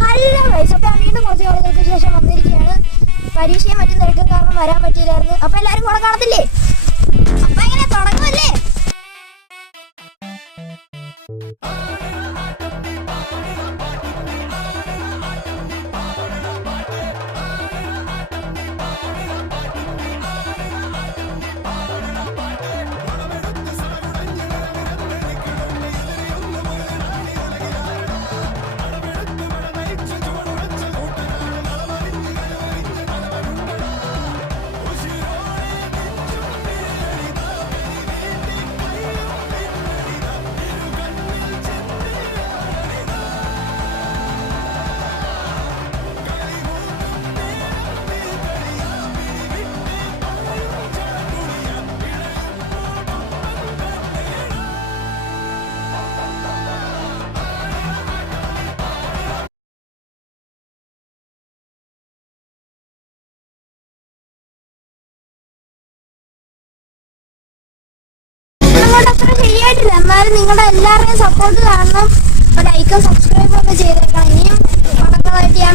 Hello guys, അപ്പോൾ ഞാൻ വീണ്ടും കുറച്ച് നാളുകൾക്ക് ശേഷം വന്നിരിക്കുകയാണ്. പരീക്ഷയും മറ്റും തിരക്കും കാരണം വരാൻ പറ്റിയില്ലായിരുന്നു. അപ്പോൾ എല്ലാവരും കൂടെ കാണത്തില്ലേ? അപ്പോൾ എങ്ങനെ തുടങ്ങുമല്ലേ? അത്ര ശരിയായിട്ടില്ല, എന്നാലും നിങ്ങളുടെ എല്ലാവരുടെയും സപ്പോർട്ട് കാരണം ലൈക്കും സബ്സ്ക്രൈബും ഒക്കെ ചെയ്തേക്കണം. ഇനിയും പടങ്ങളായിട്ട് ഞാൻ